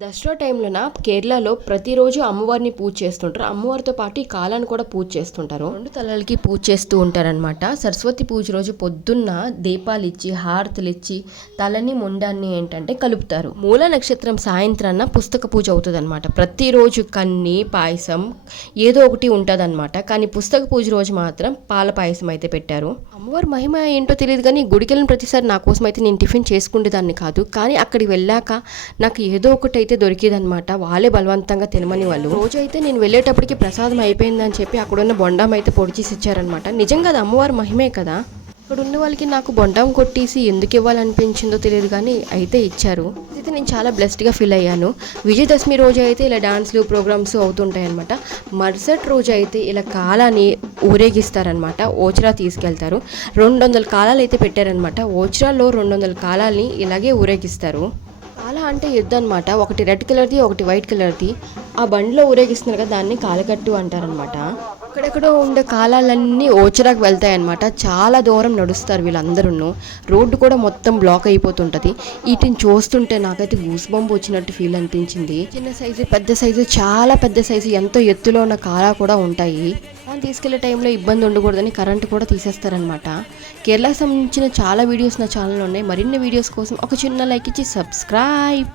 దసరా టైంలోన కేరళలో ప్రతిరోజు అమ్మవారిని పూజ చేస్తుంటారు. అమ్మవారితో పాటు ఈ కాలాన్ని కూడా పూజ చేస్తుంటారు. 2 తలలకి పూజ చేస్తూ ఉంటారనమాట. సరస్వతి పూజ రోజు పొద్దున్న దీపాలు ఇచ్చి హారతులు ఇచ్చి తలని ముండాన్ని ఏంటంటే కలుపుతారు. మూల నక్షత్రం సాయంత్రాన పుస్తక పూజ అవుతుంది అనమాట. ప్రతిరోజు కన్ని పాయసం ఏదో ఒకటి ఉంటుందన్నమాట. కానీ పుస్తక పూజ రోజు మాత్రం పాల పాయసం అయితే పెట్టారు. అమ్మవారి మహిమ ఏంటో తెలియదు కానీ గుడికి వెళ్ళిన ప్రతిసారి నా కోసం అయితే నేను టిఫిన్ చేసుకునేదాన్ని కాదు. కానీ అక్కడికి వెళ్ళాక నాకు ఏదో ఒకటి అయితే దొరికేదనమాట. వాళ్ళే బలవంతంగా తినమని వాళ్ళు. రోజు అయితే నేను వెళ్ళేటప్పటికి ప్రసాదం అయిపోయిందని చెప్పి అక్కడున్న బొండాం అయితే పొడి చేసి ఇచ్చారనమాట. నిజంగా అది అమ్మవారి మహిమే కదా. ఇక్కడ ఉన్న వాళ్ళకి నాకు బొండాం కొట్టేసి ఎందుకు ఇవ్వాలనిపించిందో తెలియదు కానీ అయితే ఇచ్చారు. అయితే నేను చాలా బ్లెస్డ్గా ఫీల్ అయ్యాను. విజయదశమి రోజు అయితే ఇలా డాన్స్లు ప్రోగ్రామ్స్ అవుతుంటాయి అనమాట. మరుసటి రోజు అయితే ఇలా కాలాన్ని ఊరేగిస్తారనమాట. ఓచిరా తీసుకెళ్తారు. 200 కాలాలు అయితే పెట్టారనమాట. ఓచిరాలో 200 కాలాల్ని ఇలాగే ఊరేగిస్తారు. కాలా అంటే ఎద్దు అనమాట. ఒకటి రెడ్ కలర్ది, ఒకటి వైట్ కలర్ది. ఆ బండిలో ఊరేగిస్తున్నారు కదా, దాన్ని కాలకట్టు అంటారనమాట. అక్కడెక్కడో ఉండే కాలాలన్నీ ఓచిరాకు వెళ్తాయన్నమాట. చాలా దూరం నడుస్తారు వీళ్ళందరూ. రోడ్డు కూడా మొత్తం బ్లాక్ అయిపోతుంటుంది. వీటిని చూస్తుంటే నాకైతే గూస్ బంప్ వచ్చినట్టు ఫీల్ అనిపించింది. చిన్న సైజు, పెద్ద సైజు, చాలా పెద్ద సైజు, ఎంతో ఎత్తులో ఉన్న కాలా కూడా ఉంటాయి. దాన్ని తీసుకెళ్లే టైంలో ఇబ్బంది ఉండకూడదని కరెంటు కూడా తీసేస్తారనమాట. కేరళకు సంబంధించిన చాలా వీడియోస్ నా ఛానల్లో ఉన్నాయి. మరిన్ని వీడియోస్ కోసం ఒక చిన్న లైక్ ఇచ్చి సబ్స్క్రైబ్.